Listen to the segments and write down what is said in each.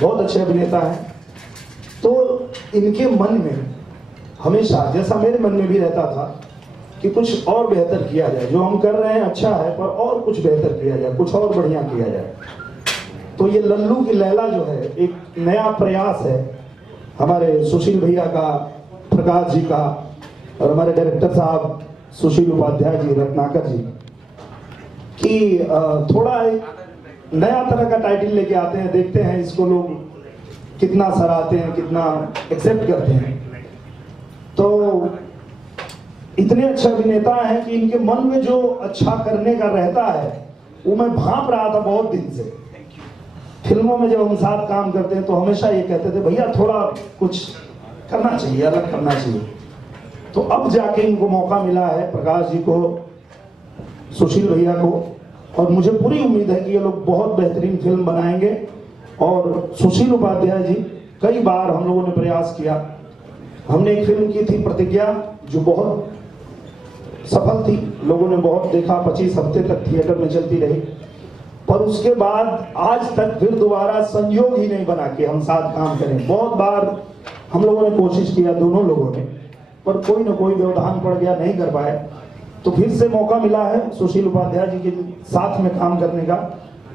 बहुत अच्छे अभिनेता हैं। तो इनके मन में हमेशा, जैसा मेरे मन में भी रहता था, कि कुछ और बेहतर किया जाए। जो हम कर रहे हैं अच्छा है, पर और कुछ बेहतर किया जाए, कुछ और बढ़िया किया जाए। तो ये लल्लू की लैला जो है एक नया प्रयास है हमारे सुशील भैया का, प्रकाश जी का, और हमारे डायरेक्टर साहब सुशील उपाध्याय जी, रत्नाकर जी, कि थोड़ा एक नया तरह का टाइटल लेके आते हैं। देखते हैं इसको लोग कितना सराहते हैं, कितना एक्सेप्ट करते हैं। तो इतने अच्छे अभिनेता हैं कि इनके मन में जो अच्छा करने का रहता है वो मैं भांप रहा था बहुत दिन से। फिल्मों में जब हम साथ काम करते हैं तो हमेशा ये कहते थे भैया थोड़ा कुछ करना चाहिए, अलग करना चाहिए। तो अब जाके इनको मौका मिला है, प्रकाश जी को, सुशील भैया को, और मुझे पूरी उम्मीद है कि ये लोग बहुत बेहतरीन फिल्म बनाएंगे। और सुशील उपाध्याय जी, कई बार हम लोगों ने प्रयास किया। हमने एक फिल्म की थी प्रतिज्ञा, जो बहुत सफल थी, लोगों ने बहुत देखा, 25 हफ्ते तक थिएटर में चलती रही। पर उसके बाद आज तक फिर दोबारा संयोग ही नहीं बना कि हम साथ काम करें। बहुत बार हम लोगों ने कोशिश किया, दोनों लोगों ने, पर कोई ना कोई व्यवधान पड़ गया, नहीं कर पाए। तो फिर से मौका मिला है सुशील उपाध्याय जी के साथ में काम करने का।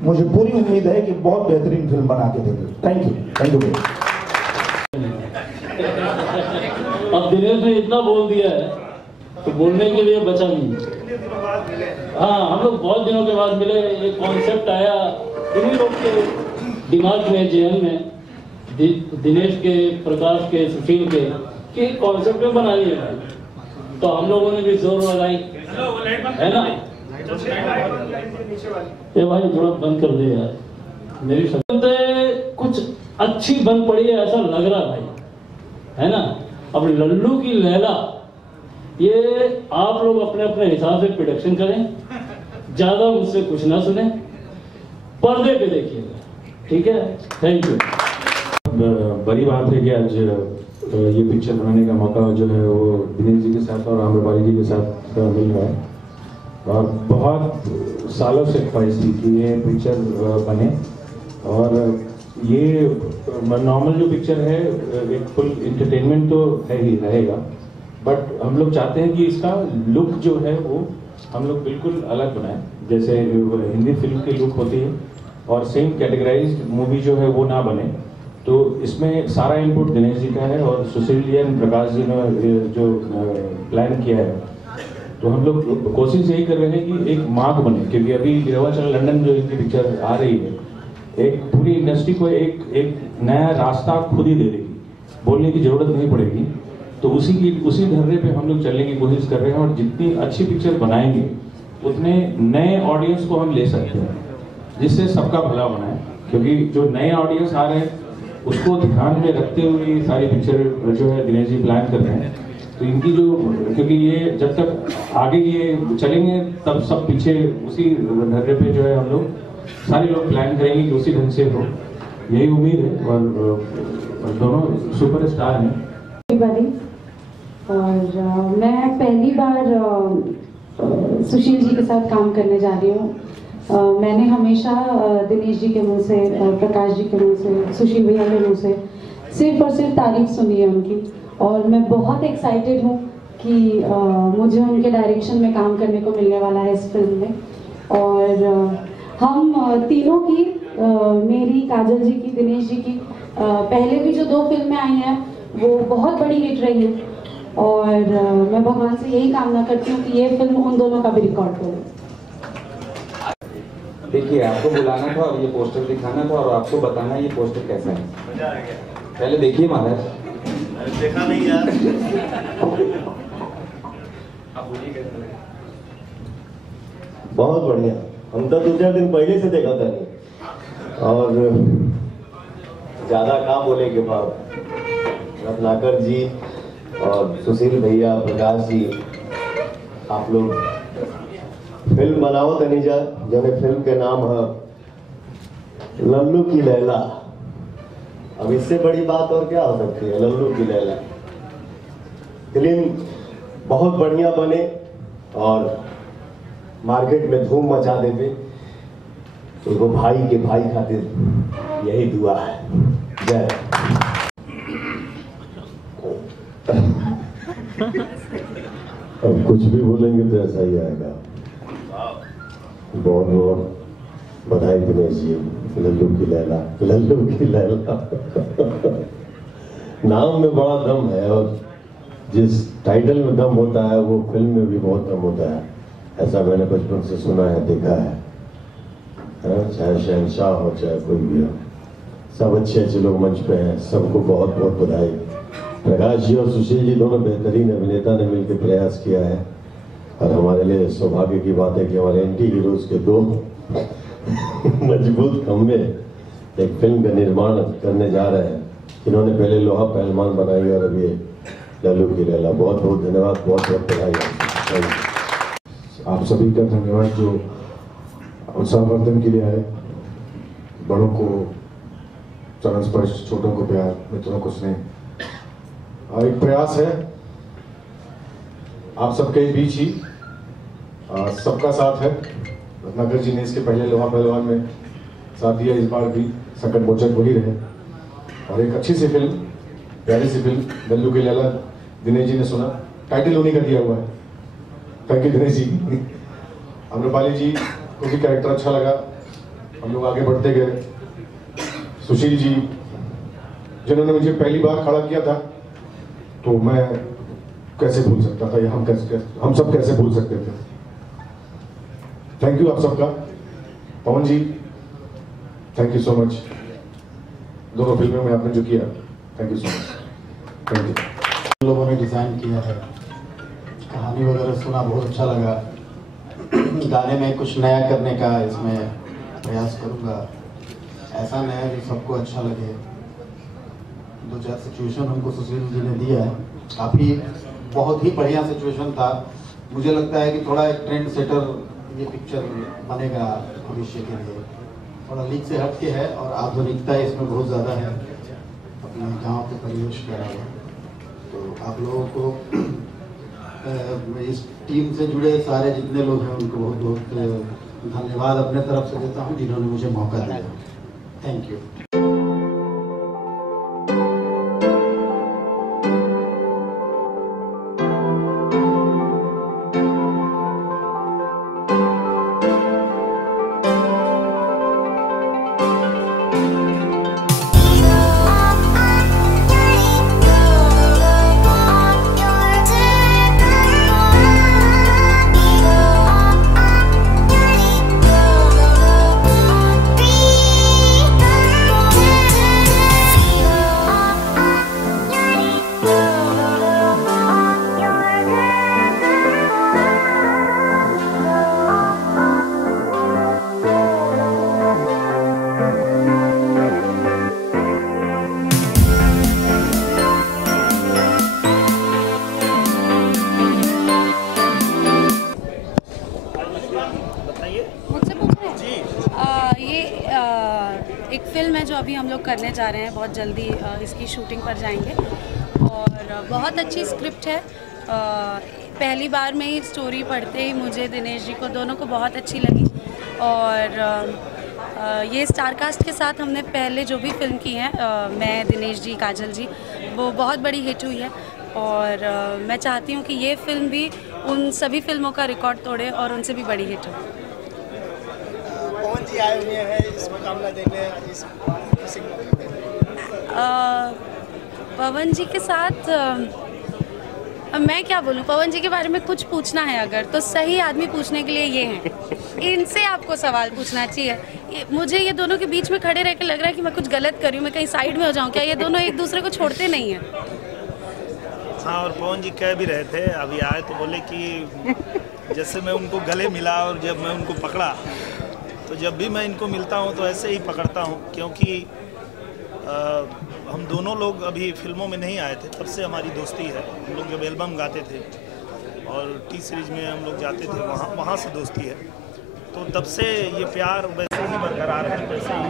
मुझे पूरी उम्मीद है कि बहुत बेहतरीन फिल्म बना के देंगे। थैंक यू अब दिनेश ने इतना बोल दिया है तो बोलने के लिए बचा नहीं। हाँ, हम लोग बहुत दिनों के बाद मिले। ये कॉन्सेप्ट आया इन्हीं लोग के दिमाग में, जेहन में, दिनेश के, प्रकाश के, सुशील के, कि कॉन्सेप्ट में बनानी है। तो हम लोगों ने भी जोर लगाई, है ना। ये भाई थोड़ा बंद कर दे यार, मेरी शक्ल कुछ अच्छी बन पड़ी है ऐसा लग रहा भाई, है ना। अब लल्लू की लैला, ये आप लोग अपने अपने हिसाब से प्रोडक्शन करें, ज्यादा मुझसे कुछ ना सुने, पर्दे पे देखिएगा, ठीक है। Thank you. बड़ी बात है कि आज ये पिक्चर बनाने का मौका जो है वो दिनेश जी के साथ और आम्रपाली जी के साथ मिल रहा है। और बहुत सालों से ख्वाहिश थी कि ये पिक्चर बने। और ये नॉर्मल जो पिक्चर है एक फुल इंटरटेनमेंट तो है ही रहेगा, बट हम लोग चाहते हैं कि इसका लुक जो है वो हम लोग बिल्कुल अलग बनाएं, जैसे हिंदी फिल्म की लुक होती है, और सेम कैटेगराइज्ड मूवी जो है वो ना बने। तो इसमें सारा इनपुट दिनेश जी का है और सुशील जी और प्रकाश जी ने जो प्लान किया है। तो हम लोग कोशिश यही कर रहे हैं कि एक मार्क बने, क्योंकि अभी गिरवाचल लंदन जो इनकी पिक्चर आ रही है, एक पूरी इंडस्ट्री को एक नया रास्ता खुद ही दे देगी, बोलने की जरूरत नहीं पड़ेगी। तो उसी धर्रे पे हम लोग चलने की कोशिश कर रहे हैं, और जितनी अच्छी पिक्चर बनाएंगे उतने नए ऑडियंस को हम ले सकते हैं, जिससे सबका भला बना है। क्योंकि जो नए ऑडियंस आ रहे हैं उसको ध्यान में रखते हुए सारी पिक्चर जो है दिनेश जी प्लान कर रहे हैं। तो इनकी जो, क्योंकि ये जब तक आगे ये चलेंगे तब सब पीछे उसी धर्रे पे जो है हम लोग सारे लोग प्लान करेंगे कि उसी ढंग से हो, यही उम्मीद है। और दोनों सुपर स्टार हैं। और मैं पहली बार सुशील जी के साथ काम करने जा रही हूँ। मैंने हमेशा दिनेश जी के मुंह से, प्रकाश जी के मुंह से, सुशील भैया के मुंह से सिर्फ और सिर्फ तारीफ सुनी है उनकी। और मैं बहुत एक्साइटेड हूँ कि मुझे उनके डायरेक्शन में काम करने को मिलने वाला है इस फिल्म में। और हम तीनों की, मेरी, काजल जी की, दिनेश जी की, पहले भी जो 2 फिल्में आई हैं वो बहुत बड़ी हिट रही है। और मैं भगवान से यही कामना करती हूँ कि ये फिल्म उन दोनों का भी रिकॉर्ड करे। देखिए, आपको बुलाना था और ये पोस्टर दिखाना था और आपको बताना ये पोस्टर कैसा है। पहले देखिए महाराज। देखा नहीं यार। आप बोलिए कैसा लगा। बहुत बढ़िया, हम तो 2-4 दिन पहले से देखा था। और ज्यादा काम बोले के बाद रत्नाकर जी और सुशील भैया, प्रकाश जी, आप लोग फिल्म बनाओ तनीजा, जने फिल्म के नाम है लल्लू की लैला। अब इससे बड़ी बात और क्या हो सकती है, लल्लू की लैला। फिल्म बहुत बढ़िया बने और मार्केट में धूम मचा देवे। तो वो भाई के भाई खातिर यही दुआ है। जय। अब कुछ भी बोलेंगे तो ऐसा ही आएगा। बहुत बहुत बधाई दिनेश जी, लल्लू की लैला, लल्लू की लैला। नाम में बड़ा दम है और जिस टाइटल में दम होता है वो फिल्म में भी बहुत दम होता है, ऐसा मैंने बचपन से सुना है, देखा है। चाहे शहंशाह हो चाहे कोई भी हो, सब अच्छे अच्छे लोग मंच पे हैं, सबको बहुत बहुत बधाई। प्रकाश जी और सुशील जी दोनों बेहतरीन अभिनेता ने मिलकर प्रयास किया है और हमारे लिए सौभाग्य की बात है कि हमारे एंटी हीरोज के दो मजबूत खंभे एक फिल्म का निर्माण करने जा रहे हैं। इन्होंने पहले लोहा पहलवान बनाई और अब ये लल्लू की लैला। बहुत बहुत धन्यवाद, बहुत बहुत बधाई। आप सभी का धन्यवाद जो उत्साहवर्धन के लिए आए। बड़ों को चरण स्पर्श, छोटों को प्यार, मित्रों को स्नेह। एक प्रयास है आप सबके बीच ही, सबका साथ है। रत्नाकर जी ने इसके पहले लोहा पहलवान में साथ दिया, इस बार भी संकट मोचक वही रहे और एक अच्छी सी फिल्म, प्यारी सी फिल्म लल्लू की लैला। दिनेश जी ने सुना, टाइटल उन्हीं का दिया हुआ है। Thank you Dinesh ji. आम्रपाली जी को भी कैरेक्टर अच्छा लगा, हम लोग आगे बढ़ते गए। सुशील जी जिन्होंने मुझे पहली बार खड़ा किया था तो मैं कैसे भूल सकता था, या हम सब कैसे भूल सकते थे। थैंक यू आप सबका। पवन जी थैंक यू सो मच, दोनों फिल्मों में आपने जो किया, thank you so much. Thank you. लोगों ने डिज़ाइन किया है, कहानी वगैरह सुना, बहुत अच्छा लगा। गाने में कुछ नया करने का इसमें प्रयास करूँगा, ऐसा नया जो सबको अच्छा लगे। दो चार सिचुएशन हमको सुशील जी ने दिया है, काफ़ी बहुत ही बढ़िया सिचुएशन था। मुझे लगता है कि थोड़ा एक ट्रेंड सेटर ये पिक्चर बनेगा भविष्य के लिए। थोड़ा लीक से हट के है और आधुनिकता इसमें बहुत ज़्यादा है, अपने गांव के परिवेश का है। तो आप लोगों को इस टीम से जुड़े सारे जितने लोग हैं उनको बहुत बहुत धन्यवाद अपने तरफ से देता हूं जिन्होंने मुझे मौका दिया। Thank you. एक फ़िल्म है जो अभी हम लोग करने जा रहे हैं, बहुत जल्दी इसकी शूटिंग पर जाएंगे और बहुत अच्छी स्क्रिप्ट है। पहली बार में ही स्टोरी पढ़ते ही मुझे दिनेश जी को दोनों को बहुत अच्छी लगी और ये स्टार कास्ट के साथ हमने पहले जो भी फिल्म की है मैं, दिनेश जी, काजल जी, वो बहुत बड़ी हिट हुई है और मैं चाहती हूँ कि ये फिल्म भी उन सभी फिल्मों का रिकॉर्ड तोड़े और उनसे भी बड़ी हिट हो। पवन जी आए हुए हैं इस मुकाबला देखने, इस पवन जी के साथ मैं क्या बोलूँ, पवन जी के बारे में कुछ पूछना है अगर तो सही आदमी पूछने के लिए ये हैं। इनसे आपको सवाल पूछना चाहिए। मुझे ये दोनों के बीच में खड़े रह के लग रहा है कि मैं कुछ गलत कर रही हूँ, मैं कहीं साइड में हो जाऊँ क्या? ये दोनों एक दूसरे को छोड़ते नहीं हैं। हाँ, और पवन जी कह भी रहे थे अभी आए तो बोले कि जैसे मैं उनको गले मिला और जब मैं उनको पकड़ा तो जब भी मैं इनको मिलता हूँ तो ऐसे ही पकड़ता हूँ, क्योंकि हम दोनों लोग अभी फिल्मों में नहीं आए थे, तब से हमारी दोस्ती है। हम लोग जब एल्बम गाते थे और टी सीरीज में हम लोग जाते थे, वहाँ से दोस्ती है। तो तब से ये प्यार वैसे ही बरकरार है, वैसे ही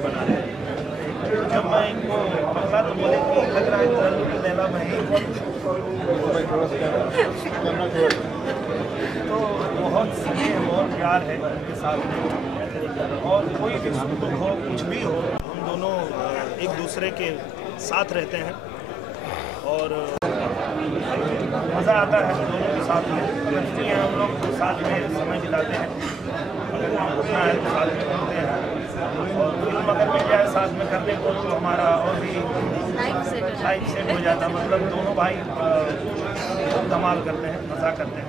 बना है। जब मैं इनको पकड़ा तो बोले कि लग रहा है लल्लू की लैला में ही तो बहुत स्नेह और प्यार है उनके साथ। और कोई भी सुख दुख हो, कुछ भी हो, हम दोनों दूसरे के साथ रहते हैं और मज़ा आता है दोनों के साथ में। अगर फ्री हैं हम लोग तो साथ में समय बिताते हैं, अगर काम करना है तो साथ में करते हैं, और फिल्म अगर मिल जाए साथ में करने को तो हमारा और भी लाइफ सेट हो जाता। मतलब दोनों भाई खूब धमाल करते हैं, मज़ा करते हैं।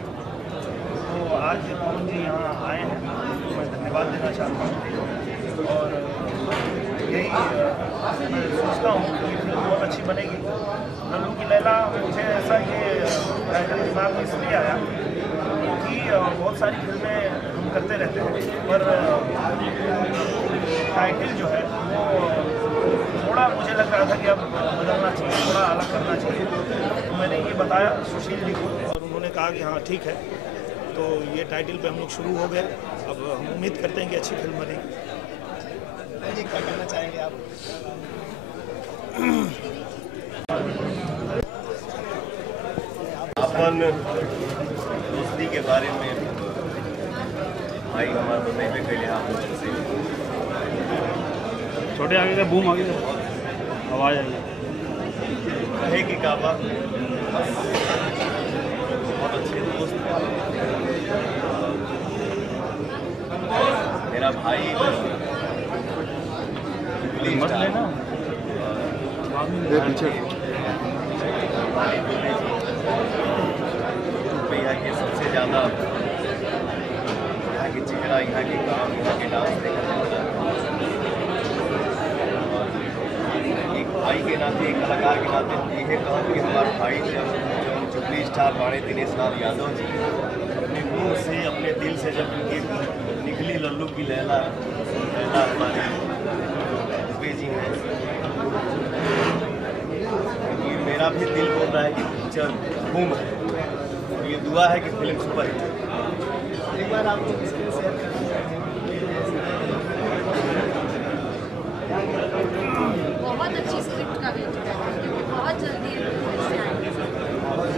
तो आज पवन जी यहाँ आए हैं तो मैं धन्यवाद देना चाहता हूँ, और यही मैं सोचता हूँ कि फिल्म बहुत अच्छी बनेगी। लल्लू की लैला मुझे ऐसा ये टाइटल दिमाग में इसलिए आया कि बहुत सारी फिल्में हम करते रहते हैं, पर टाइटल जो है वो थोड़ा मुझे लग रहा था कि अब बदलना चाहिए, थोड़ा अलग करना चाहिए। तो मैंने ये बताया सुशील जी को और उन्होंने कहा कि हाँ ठीक है। तो ये टाइटल पे हम लोग शुरू हो गए। अब हम उम्मीद करते हैं कि अच्छी फिल्म बनेगी। जी क्या कहना चाहेंगे आप? अपन दोस्ती के बारे में भाई हमारा बताइए पे कैले आप से छोटे आगे का बूम आगे आवाज़ आई कहे कि काबा बहुत अच्छे दोस्त मेरा भाई मत लेना पीछे भैया के सबसे ज़्यादा यहाँ की चेहरा, यहाँ के काम, यहाँ के डांस देखा जाता है। एक भाई के नाते, एक कलाकार के नाते यह कहूँ कि हमारे भाई जब जुबली स्टार बाड़े दिनेश लाल यादव जी अपने मुँह से, अपने दिल से जब निकली लल्लू की लैला, लैला हमारी दुबे जी हैं, मेरा भी दिल बोल रहा है कि पिक्चर घूम है। ये दुआ है कि फिल्म सुपर हिट। एक बार आपको किसके शेयर बहुत अच्छी स्क्रिप्ट का वेट है क्योंकि बहुत जल्दी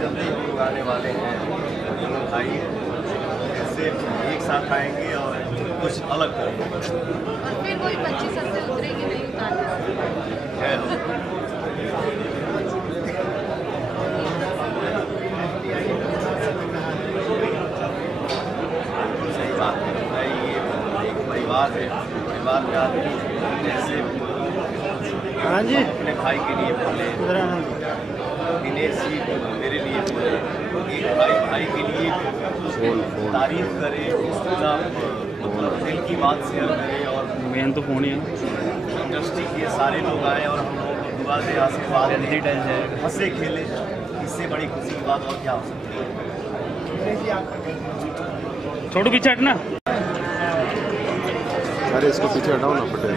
हम लोग आने वाले हैं। दोनों भाई ऐसे एक साथ आएंगे और कुछ अलग करेंगे और फिर वही 25 से उतरेगी नहीं उतारना। परिवार है, परिवार में आदमी जैसे हाँ जी अपने भाई के लिए बोले, दिनेश जी मेरे लिए बोले, एक भाई भाई के लिए तारीफ करे, उसका मतलब दिल की बात शेयर करे। और मेन तो फोन ही है। इंडस्ट्री के सारे लोग आए और हम लोगों को दुआ से आशीर्वाद हंसे खेले, इससे बड़ी खुशी की बात और क्या हो सकती है। छोटू पीछे हटना। अरे इसको पीछे हटाओ ना पटेल।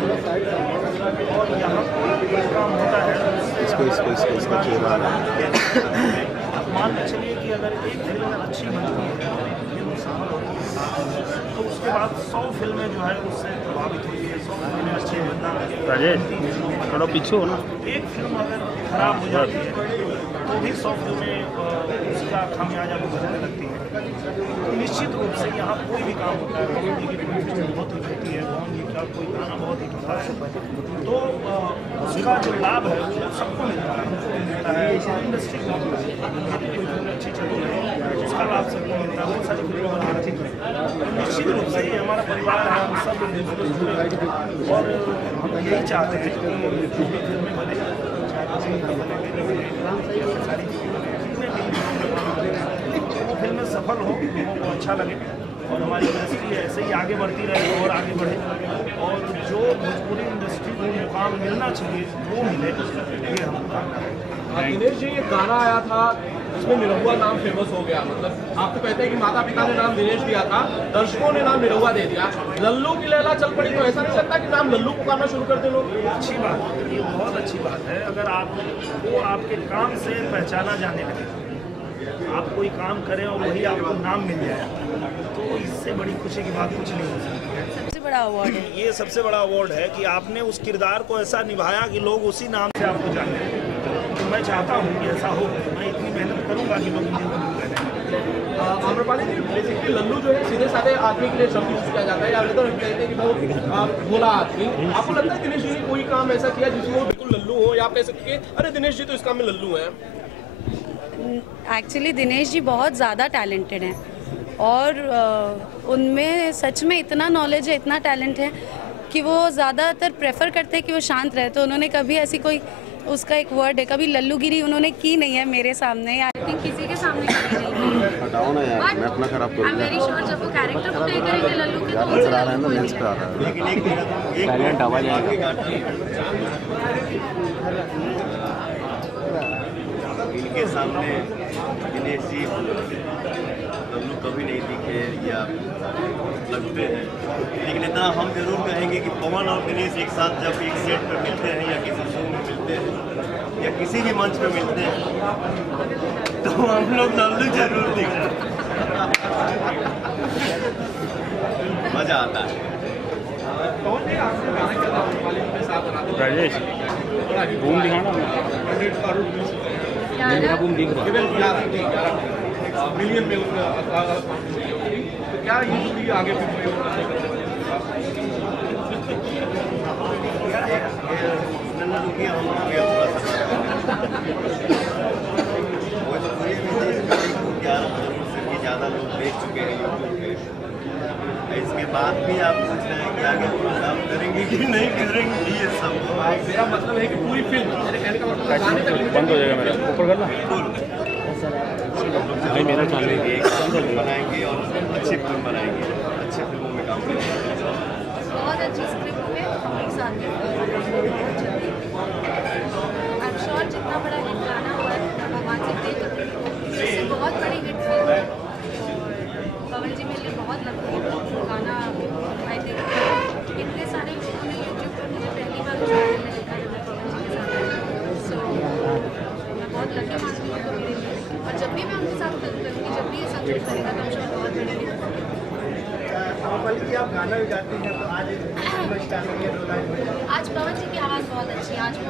इसका चेहरा मान के चलिए कि अगर एक फिल्म अच्छी बनती है तो उसके बाद 100 फिल्में जो है उससे प्रभावित होती है। 100 फिल्में अच्छी बनना, राजेश थोड़ा पीछे हो ना। एक फिल्म अगर खराब हो जाती है तो भी 100 फिल्में उसका खामियाजा भुगतने लगती है। तो निश्चित रूप से यहाँ कोई भी काम होता है, पवन जी की कोई फिल्म बहुत हिट होती है, पवन जी का कोई गाना बहुत हिट होता है, तो उसका जो लाभ है वो सबको मिलता है। इंडस्ट्री को कोई फिल्म अच्छी चल रही है उसका लाभ सबको मिलता है। बहुत सारी फिल्में बना रही है। निश्चित रूप से ये हमारा परिवार है, हम सब जुड़े और हम यही चाहते हैं कि फिल्में बने, सारी वो फिल्में सफल हो, लोगों को अच्छा लगे और हमारी इंडस्ट्री ऐसे ही आगे बढ़ती रहे और आगे बढ़े, और जो भोजपुरी इंडस्ट्री को मुकाम मिलना चाहिए वो मिले, ये हम काम करें। दिनेश जी ये गाना आया था उसमें निरहुआ नाम फेमस हो गया, मतलब आप तो कहते हैं कि माता पिता ने नाम दिनेश दिया था, दर्शकों ने नाम निरहुआ दे दिया, लल्लू की लैला चल पड़ी, तो ऐसा नहीं लगता कि नाम लल्लू पुकारना शुरू कर दे लोग? अच्छी बात है, ये बहुत अच्छी बात है। अगर आप वो आपके काम से पहचाना जाने लगे, आप कोई काम करें और वही आपको नाम मिल जाए, तो इससे बड़ी खुशी की बात कुछ नहीं हो सकती है। सबसे बड़ा अवार्ड है ये, सबसे बड़ा अवार्ड है कि आपने उस किरदार को ऐसा निभाया कि लोग उसी नाम से आपको जाने। तो मैं चाहता हूँ कि ऐसा हो, मैं इतनी मेहनत करूँगा कि लोग मुझे आम्रपाली जी बेसिकली लल्लू जो है सीधे साधे आदमी के लिए शब्द यूज किया जाता है, या तो कहते हैं कि वो भोला आदमी, आपको लगता है दिनेश जी ने कोई काम ऐसा किया जिसमें वो बिल्कुल लल्लू हो आप कह सकते हैं अरे दिनेश जी तो इस काम में लल्लू हैं? एक्चुअली दिनेश जी बहुत ज़्यादा टैलेंटेड हैं और उनमें सच में इतना नॉलेज है, इतना टैलेंट है कि वो ज़्यादातर प्रेफर करते हैं कि वो शांत रहे। तो उन्होंने कभी ऐसी कोई, उसका एक वर्ड है, कभी लल्लूगिरी उन्होंने की नहीं है मेरे सामने। आई थिंक किसी के सामने कभी नहीं। हटाओ ना यार, मैं अपना खराब करूँ। आई एम वेरी श्योर जब वो कैरेक्टर को प्ले करेंगे लल्लू के तो उनसे आ रहा है ना, लेंस पे आ रहा है। लेकिन एक साइलेंट आवाज आएगा। इनके सामने दिनेश जी लल्लू कभी नहीं दिखे या लगते हैं, लेकिन इतना हम जरूर कहेंगे कि पवन और दिनेश एक साथ जब एक सेट पर मिलते हैं या किसी शो में मिलते हैं या किसी भी मंच पर मिलते हैं तो हम लोग लल्लू जरूर दिखते हैं। मजा आता है। राजेश घूम दिखाना मेरा घूम दिख रहा है मिलियन में तो क्या यूजली आगे ज़्यादा लोग देख चुके हैं यूट्यूब पे, इसके बाद भी आप सोच रहे हैं कि आगे काम करेंगे कि नहीं करेंगे, ये सब मेरा मतलब है कि पूरी फिल्म बंद हो जाएगा मेरा ऊपर करना भाई मेरा चालू है। एक फिल्म बनाएंगे और अच्छी फिल्म बनाएंगे, अच्छी फिल्मों में काम करेंगे। बहुत अच्छी स्क्रिप्ट पे एक साथ आई एम श्योर जितना बड़ा हिट गाना हुआ है भगवान से प्रे करते इससे बहुत बड़ी हिट फिल्म है। पवन जी मेरे लिए बहुत लगती है गाना। आई थिंक इतने सारे लोगों ने यूट्यूब पर मुझे पहली बार उस गाने में देखा जब मैं पवन जी के साथ आई। सो मैं बहुत लकी मानती हूँ मेरे लिए, और जब भी मैं उनके साथ फिल्म करूँगी, जब भी ये सब कुछ करेगा तो मुझे बहुत बड़ी हिट आप गाना भी गाती हैं तो आज पवन जी की आवाज़ बहुत अच्छी है। आज वो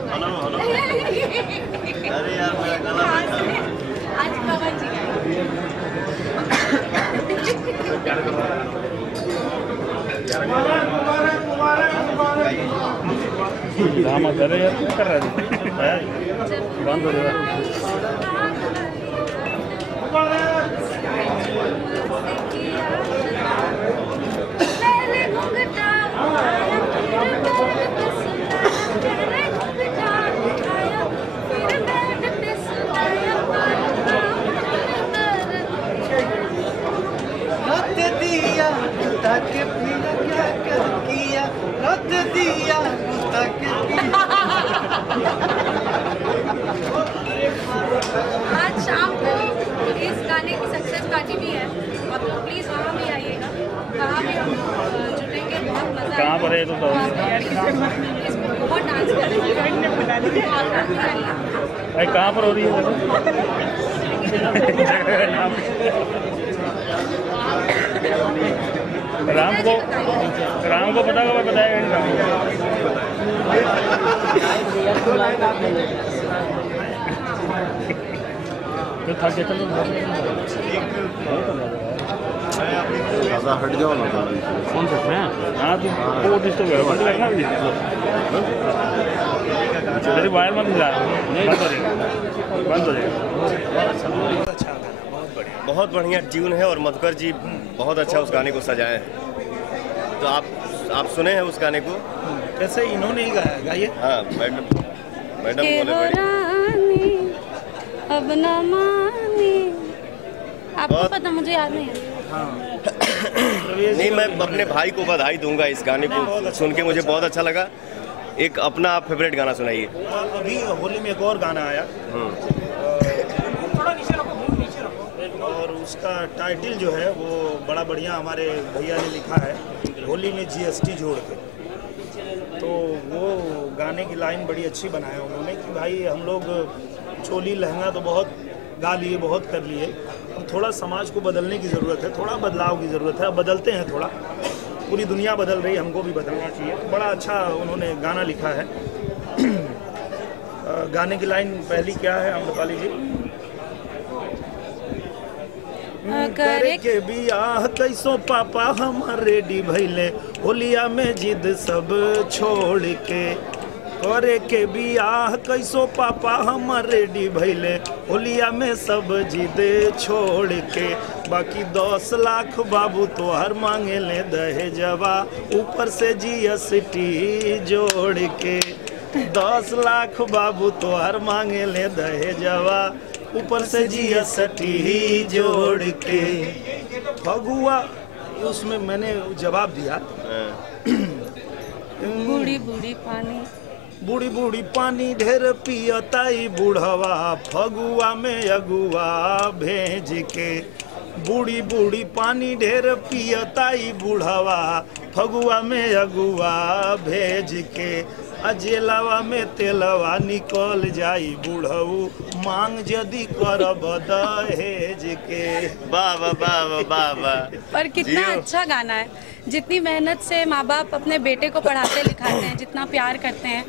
अरे यार मेरा गला आज पवन जी अरे यार क्या कर रहा है बंद हो जाएगा। ताके पीला क्या कर किया, रत दिया ताके आज शाम को इस गाने की सक्सेस पार्टी भी है, आप लोग प्लीज़ वहाँ भी आइएगा। वहाँ भी हम जुटेंगे, बहुत मजा आएगा। कहाँ पर है तो इसमें बहुत डांस करेंगे। कहाँ पर हो रही है? राम को पता होगा, बताएगा तो थक गया हट जाओ ना फोन सकते हैं। हाँ तो वो डिस्टर्ब है, बंद करना भी तेरी वायर मत मिला, बंद हो जाएगा। बहुत बढ़िया ट्यून है और मधुकर जी बहुत अच्छा उस गाने को सजाए हैं। तो आप सुने हैं उस गाने को? कैसे इन्होंने ही गाया? गाइए। हाँ मैडम बोले अब न माने, आपको पता, मुझे याद नहीं है। नहीं, मैं अपने भाई को बधाई दूंगा इस गाने को सुन के, मुझे बहुत अच्छा लगा। एक अपना आप फेवरेट गाना सुनाइए। अभी होली में एक और गाना आया और उसका टाइटल जो है वो बड़ा बढ़िया हमारे भैया ने लिखा है, होली में जीएसटी जोड़ के। तो वो गाने की लाइन बड़ी अच्छी बनाया उन्होंने कि भाई हम लोग चोली लहंगा तो बहुत गा लिए, बहुत कर लिए, अब थोड़ा समाज को बदलने की ज़रूरत है, थोड़ा बदलाव की ज़रूरत है। अब बदलते हैं थोड़ा, पूरी दुनिया बदल रही है, हमको भी बदलना चाहिए। बड़ा अच्छा उन्होंने गाना लिखा है। गाने की लाइन पहली क्या है अमृपाली जी? करे के बियाह कैसो पापा हम रेडी भइले, होलिया में जिद सब छोड़ के, करे के बियाह कैसो पापा हमर रेडी भैले होलिया में सब्जी दे छोड़ के, बाकी 10 लाख बाबू तोहर मांगे ले दहेजवा ऊपर से GST जोड़ के। 10 लाख बाबू तोहर मांगे ले दहेजवा ऊपर से GST जोड़ के। फगुआ उसमें मैंने जवाब दिया बूढ़ी बूढ़ी पानी, बूढ़ी बूढ़ी पानी ढेर पियताई बूढ़वा फगुआ में अगुआ भेज के। बूढ़ी बूढ़ी पानी ढेर पियताई बूढ़वा फगुआ में अगुआ भेज के। अजेलवा में तेलवा निकल जाई बूढ़ऊ मांग जदी करब दहेज के। बाबा बाबा बाबा। पर कितना अच्छा गाना है, जितनी मेहनत से माँ बाप अपने बेटे को पढ़ाते लिखाते हैं, जितना प्यार करते हैं,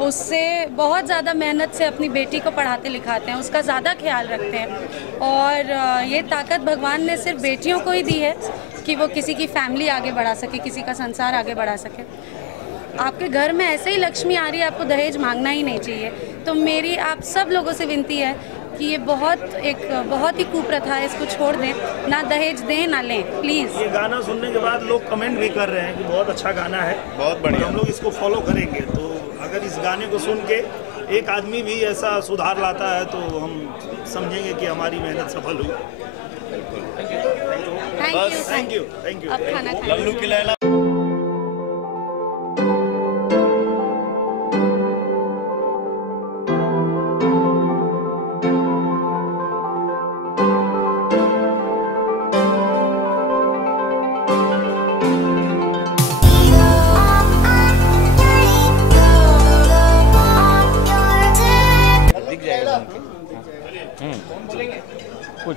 उससे बहुत ज़्यादा मेहनत से अपनी बेटी को पढ़ाते लिखाते हैं, उसका ज़्यादा ख्याल रखते हैं। और ये ताकत भगवान ने सिर्फ बेटियों को ही दी है कि वो किसी की फैमिली आगे बढ़ा सके, किसी का संसार आगे बढ़ा सके। आपके घर में ऐसे ही लक्ष्मी आ रही है, आपको दहेज मांगना ही नहीं चाहिए। तो मेरी आप सब लोगों से विनती है कि ये बहुत ही कुप्रथा है, इसको छोड़ दें, ना दहेज दें ना लें प्लीज़। ये गाना सुनने के बाद लोग कमेंट भी कर रहे हैं कि बहुत अच्छा गाना है, बहुत बढ़िया, हम लोग इसको फॉलो करेंगे। तो अगर इस गाने को सुन के एक आदमी भी ऐसा सुधार लाता है तो हम समझेंगे कि हमारी मेहनत सफल हुई। Thank you. अब खाना खाएं। लल्लू की लैला।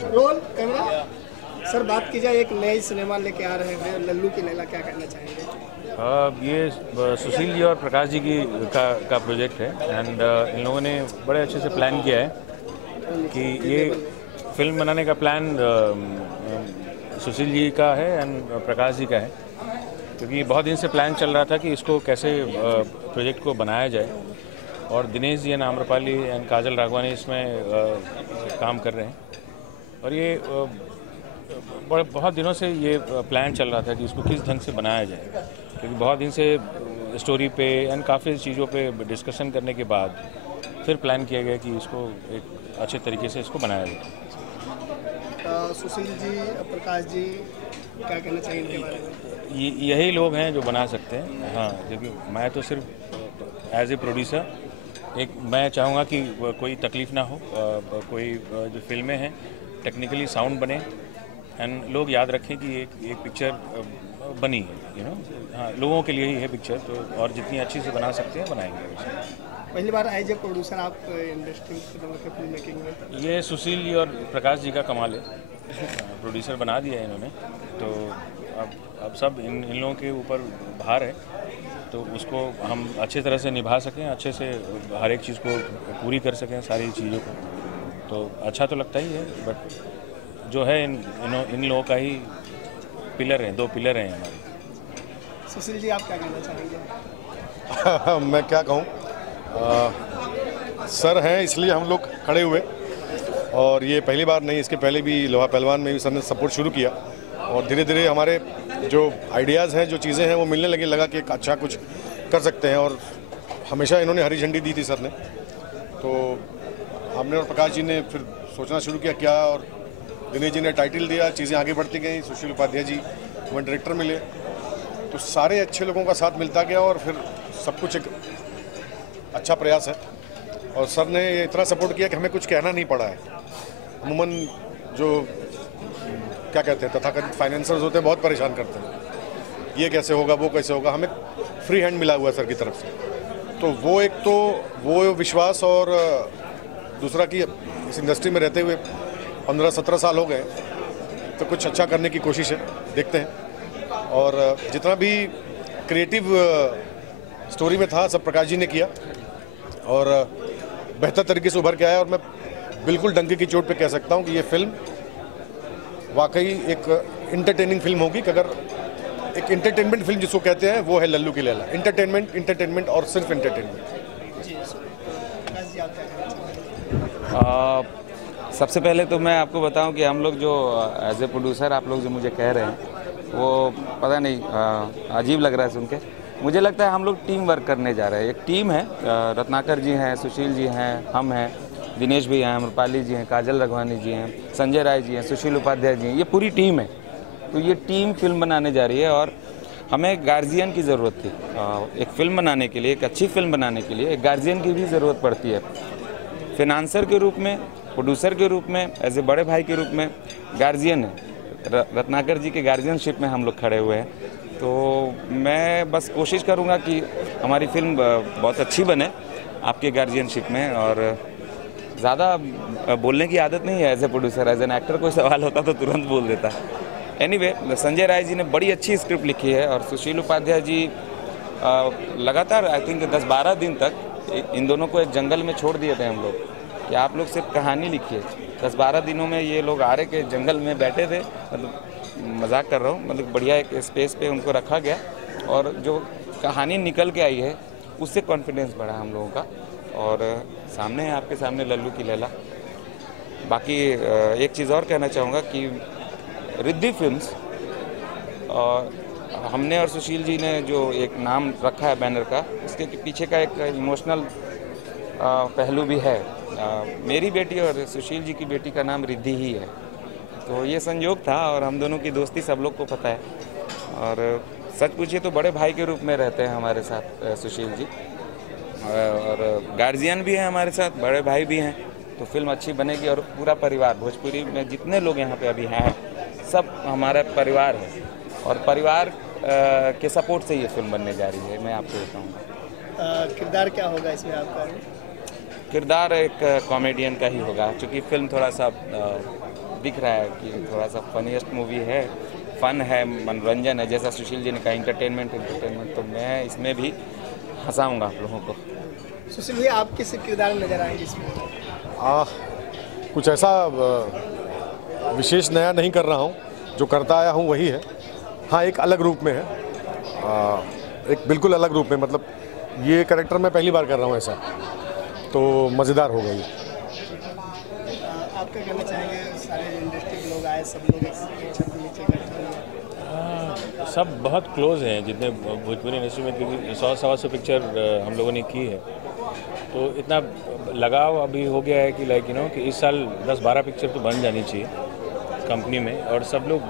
Roll camera. सर बात की जाए, एक नई सिनेमा लेके आ रहे हैं लल्लू की लैला, क्या कहना चाहेंगे? ये सुशील जी और प्रकाश जी का प्रोजेक्ट है एंड इन लोगों ने बड़े अच्छे से प्लान किया है कि ये फिल्म बनाने का प्लान सुशील जी का है एंड प्रकाश जी का है, क्योंकि बहुत दिन से प्लान चल रहा था कि इसको कैसे प्रोजेक्ट को बनाया जाए। और दिनेश जी एंड आम्रपाली एंड काजल राघवानी इसमें काम कर रहे हैं। और ये बहुत दिनों से ये प्लान चल रहा था कि इसको किस ढंग से बनाया जाए, क्योंकि बहुत दिन से स्टोरी पे एंड काफ़ी चीज़ों पे डिस्कशन करने के बाद फिर प्लान किया गया कि इसको एक अच्छे तरीके से इसको बनाया जाए। सुशील जी, प्रकाश जी, क्या कहना चाहिए इनके बारे में? यही लोग हैं जो बना सकते हैं। हाँ, क्योंकि मैं तो सिर्फ एज ए प्रोड्यूसर मैं चाहूँगा कि कोई तकलीफ़ ना हो, कोई जो फिल्में हैं टेक्निकली साउंड बने एंड लोग याद रखें कि एक पिक्चर बनी है, हाँ, लोगों के लिए ही है पिक्चर। तो और जितनी अच्छी से बना सकते हैं बनाएंगे। पहली बार एज ए प्रोड्यूसर आप इंडस्ट्री के फिल्म मेकिंग में? ये सुशील जी और प्रकाश जी का कमाल है, प्रोड्यूसर बना दिया है इन्होंने। तो अब सब इन लोगों के ऊपर भार है, तो उसको हम अच्छे तरह से निभा सकें, अच्छे से हर एक चीज़ को पूरी कर सकें, सारी चीज़ों को। तो अच्छा तो लगता ही है, बट जो है इन लोगों का ही पिलर है, 2 पिलर हैं हमारे। सुशील जी, आप क्या कहना चाहेंगे? मैं क्या कहूँ, सर हैं इसलिए हम लोग खड़े हुए, और ये पहली बार नहीं, इसके पहले भी लोहा पहलवान में भी सर ने सपोर्ट शुरू किया, और धीरे धीरे हमारे जो आइडियाज़ हैं, जो चीज़ें हैं वो मिलने लगा कि एक अच्छा कुछ कर सकते हैं। और हमेशा इन्होंने हरी झंडी दी थी सर ने, तो हमने और प्रकाश जी ने फिर सोचना शुरू किया क्या, और दिनेश जी ने टाइटल दिया, चीज़ें आगे बढ़ती गई। सुशील उपाध्याय जी हमें डायरेक्टर मिले, तो सारे अच्छे लोगों का साथ मिलता गया और फिर सब कुछ एक अच्छा प्रयास है। और सर ने इतना सपोर्ट किया कि हमें कुछ कहना नहीं पड़ा है। अमूमन जो क्या कहते हैं तथाकथित फाइनेंसर्स होते हैं, बहुत परेशान करते हैं, ये कैसे होगा, वो कैसे होगा। हमें फ्री हैंड मिला हुआ है सर की तरफ से, तो वो एक तो वो विश्वास, और दूसरा कि इस इंडस्ट्री में रहते हुए 15-17 साल हो गए, तो कुछ अच्छा करने की कोशिश है, देखते हैं। और जितना भी क्रिएटिव स्टोरी में था सब प्रकाश जी ने किया और बेहतर तरीके से उभर के आया। और मैं बिल्कुल डंके की चोट पे कह सकता हूँ कि ये फिल्म वाकई एक इंटरटेनिंग फिल्म होगी। कि अगर एक इंटरटेनमेंट फिल्म जिसको कहते हैं वो है लल्लू की लैला। इंटरटेनमेंट और सिर्फ इंटरटेनमेंट। आप क्या कहना चाहेंगे? सबसे पहले तो मैं आपको बताऊं कि हम लोग जो एज ए प्रोड्यूसर आप लोग जो मुझे कह रहे हैं वो पता नहीं अजीब लग रहा है सुन के। मुझे लगता है हम लोग टीम वर्क करने जा रहे हैं। एक टीम है, रत्नाकर जी हैं, सुशील जी हैं, हम हैं, दिनेश भी हैं, अम्रपाली जी हैं, काजल रघवानी जी हैं, संजय राय जी हैं, सुशील उपाध्याय जी हैं। ये पूरी टीम है। तो ये टीम फिल्म बनाने जा रही है और हमें गार्जियन की ज़रूरत थी। एक फ़िल्म बनाने के लिए, एक अच्छी फिल्म बनाने के लिए एक गार्जियन की भी ज़रूरत पड़ती है। फिनांसर के रूप में, प्रोड्यूसर के रूप में, एज ए बड़े भाई के रूप में गार्जियन है। रत्नाकर जी के गार्जियनशिप में हम लोग खड़े हुए हैं। तो मैं बस कोशिश करूँगा कि हमारी फिल्म बहुत अच्छी बने आपके गार्जियनशिप में। और ज़्यादा बोलने की आदत नहीं है as a producer. As an actor कोई सवाल होता तो तुरंत बोल देता। एनीवे, संजय राय जी ने बड़ी अच्छी स्क्रिप्ट लिखी है और सुशील उपाध्याय जी लगातार आई थिंक 10-12 दिन तक इन दोनों को एक जंगल में छोड़ दिए थे हम लोग कि आप लोग सिर्फ कहानी लिखिए। 10-12 दिनों में ये लोग आरे के जंगल में बैठे थे। मतलब मजाक कर रहा हूँ, मतलब बढ़िया एक स्पेस पे उनको रखा गया और जो कहानी निकल के आई है उससे कॉन्फिडेंस बढ़ा हम लोगों का। और सामने है आपके सामने लल्लू की लैला। बाकी एक चीज़ और कहना चाहूँगा कि रिद्धि फिल्म्स और हमने और सुशील जी ने जो एक नाम रखा है बैनर का, उसके पीछे का एक इमोशनल पहलू भी है। मेरी बेटी और सुशील जी की बेटी का नाम रिद्धि ही है। तो ये संयोग था और हम दोनों की दोस्ती सब लोग को पता है। और सच पूछिए तो बड़े भाई के रूप में रहते हैं हमारे साथ सुशील जी, और गार्जियन भी हैं हमारे साथ, बड़े भाई भी हैं। तो फिल्म अच्छी बनेगी और पूरा परिवार, भोजपुरी में जितने लोग यहाँ पे अभी हैं सब हमारा परिवार है और परिवार के सपोर्ट से ये फिल्म बनने जा रही है। मैं आपको बताऊँगा। किरदार क्या होगा इसमें आपका? किरदार एक कॉमेडियन का ही होगा, क्योंकि फिल्म थोड़ा सा दिख रहा है कि थोड़ा सा फनीस्ट मूवी है, फन है, मनोरंजन है। जैसा सुशील जी ने कहा एंटरटेनमेंट, तो मैं इसमें भी हंसाऊँगा आप लोगों को। सुशील भैया, आप किस किरदार में नजर आएंगे इसमें? कुछ ऐसा विशेष नया नहीं कर रहा हूँ, जो करता आया हूँ वही है। हाँ, एक अलग रूप में है, एक बिल्कुल अलग रूप में। मतलब ये कैरेक्टर मैं पहली बार कर रहा हूँ ऐसा, तो मज़ेदार होगा ये। आप क्या कहना चाहेंगे? सारे इंडस्ट्री के लोग आए, सब लोग एक छत के नीचे बैठे हैं। सब बहुत क्लोज हैं जितने भोजपुरी इंडस्ट्री में, क्योंकि 100-125 पिक्चर हम लोगों ने की है। तो इतना लगाव अभी हो गया है कि लाइक कि इस साल 10-12 पिक्चर तो बन जानी चाहिए कंपनी में। और सब लोग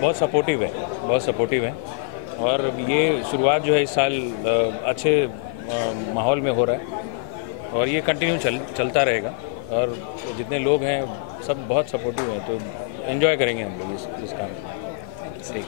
बहुत सपोर्टिव है और ये शुरुआत जो है इस साल अच्छे माहौल में हो रहा है और ये कंटिन्यू चलता रहेगा। और जितने लोग हैं सब बहुत सपोर्टिव हैं, तो एंजॉय करेंगे हम लोग इस काम को। ठीक।